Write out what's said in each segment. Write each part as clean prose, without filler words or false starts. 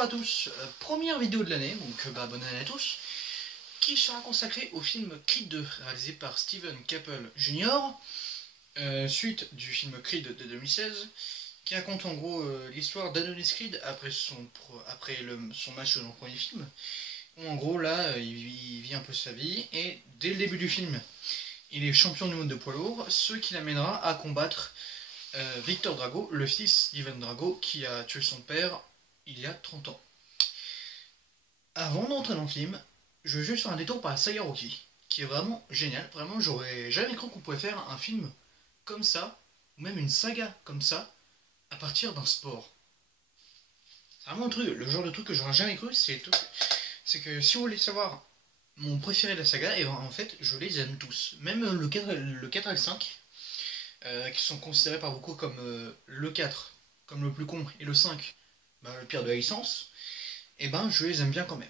Bonjour à tous, première vidéo de l'année, donc bonne année à tous, qui sera consacrée au film Creed 2, réalisé par Steven Caple Jr., suite du film Creed de 2016, qui raconte en gros l'histoire d'Adonis Creed après son match dans le premier film, où en gros là, il vit un peu sa vie, et dès le début du film, il est champion du monde de poids lourd, ce qui l'amènera à combattre Victor Drago, le fils d'Ivan Drago, qui a tué son père il y a 30 ans. Avant d'entrer dans le film, je vais juste faire un détour par la saga Rocky, qui est vraiment génial. Vraiment, j'aurais jamais cru qu'on pouvait faire un film comme ça, ou même une saga comme ça, à partir d'un sport. C'est vraiment un truc, le genre de truc que j'aurais jamais cru, c'est que si vous voulez savoir mon préféré de la saga, et en fait, je les aime tous. Même le 4 et le 5, qui sont considérés par beaucoup comme le 4, comme le plus con, et le 5, le pire de la licence, et je les aime bien quand même.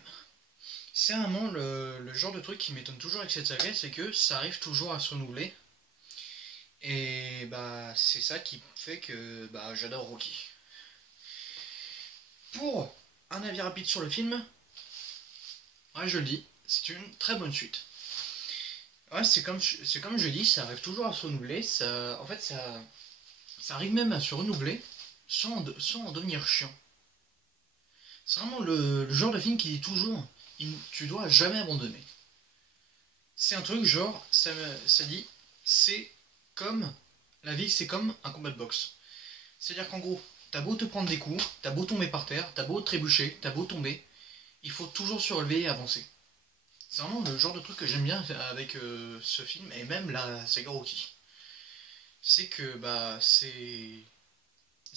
C'est vraiment le genre de truc qui m'étonne toujours avec cette saga, c'est que ça arrive toujours à se renouveler. Et c'est ça qui fait que j'adore Rocky. Pour un avis rapide sur le film, je le dis, c'est une très bonne suite. Ouais, c'est comme je dis, ça arrive toujours à se renouveler, en fait ça arrive même à se renouveler sans en devenir chiant. C'est vraiment le genre de film qui dit toujours, tu dois jamais abandonner. C'est un truc genre, ça dit, c'est comme, la vie c'est comme un combat de boxe. C'est-à-dire qu'en gros, t'as beau te prendre des coups, t'as beau tomber par terre, t'as beau trébucher, t'as beau tomber, il faut toujours se relever et avancer. C'est vraiment le genre de truc que j'aime bien avec ce film, et même la saga Rocky. C'est que, c'est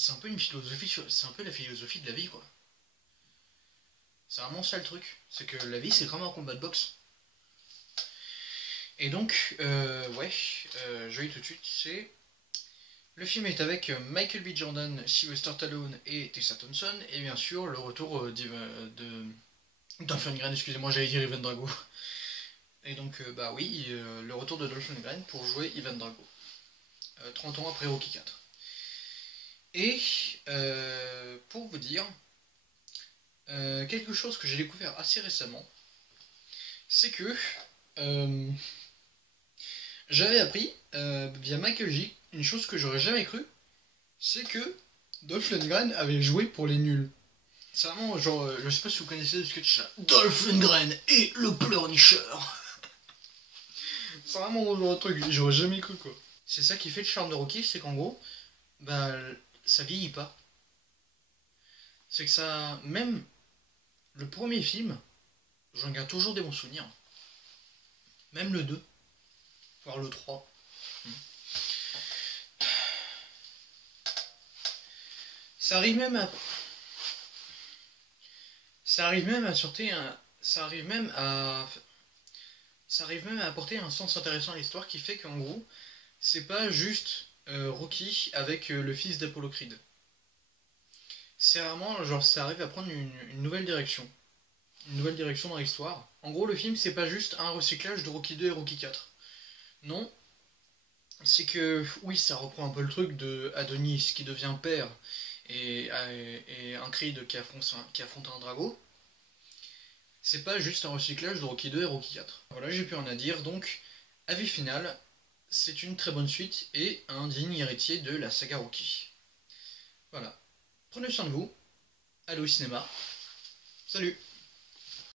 un peu une philosophie, c'est un peu la philosophie de la vie, quoi. C'est vraiment ça le truc, c'est que la vie c'est vraiment un combat de boxe. Et donc, je vais tout de suite, c'est... Le film est avec Michael B. Jordan, Sylvester Stallone et Tessa Thompson, et bien sûr le retour de Dolph Lundgren, excusez-moi j'allais dire Ivan Drago. Et donc, le retour de Dolph Lundgren pour jouer Ivan Drago. 30 ans après Rocky 4. Et, pour vous dire... quelque chose que j'ai découvert assez récemment, c'est que j'avais appris via Michael J une chose que j'aurais jamais cru, c'est que Dolph Lundgren avait joué pour les nuls. C'est vraiment genre, je sais pas si vous connaissez le sketch là, Dolph Lundgren et le pleurnicheur. C'est vraiment mon genre de truc, j'aurais jamais cru quoi. C'est ça qui fait le charme de Rocky, c'est qu'en gros, ça vieillit pas. C'est que ça, même le premier film, j'en garde toujours des bons souvenirs. Même le 2, voire le 3. Ça arrive même à apporter un sens intéressant à l'histoire qui fait qu'en gros, c'est pas juste Rocky avec le fils d'Apollo Creed. C'est vraiment, genre, ça arrive à prendre une nouvelle direction. Une nouvelle direction dans l'histoire. En gros, le film, c'est pas juste un recyclage de Rocky 2 et Rocky 4. Non. C'est que, oui, ça reprend un peu le truc de Adonis qui devient père et un Creed qui affronte un Drago. C'est pas juste un recyclage de Rocky 2 et Rocky 4. Voilà, j'ai plus rien à dire. Donc, avis final, c'est une très bonne suite et un digne héritier de la saga Rocky. Voilà. Prenez soin de vous, allez au cinéma, salut!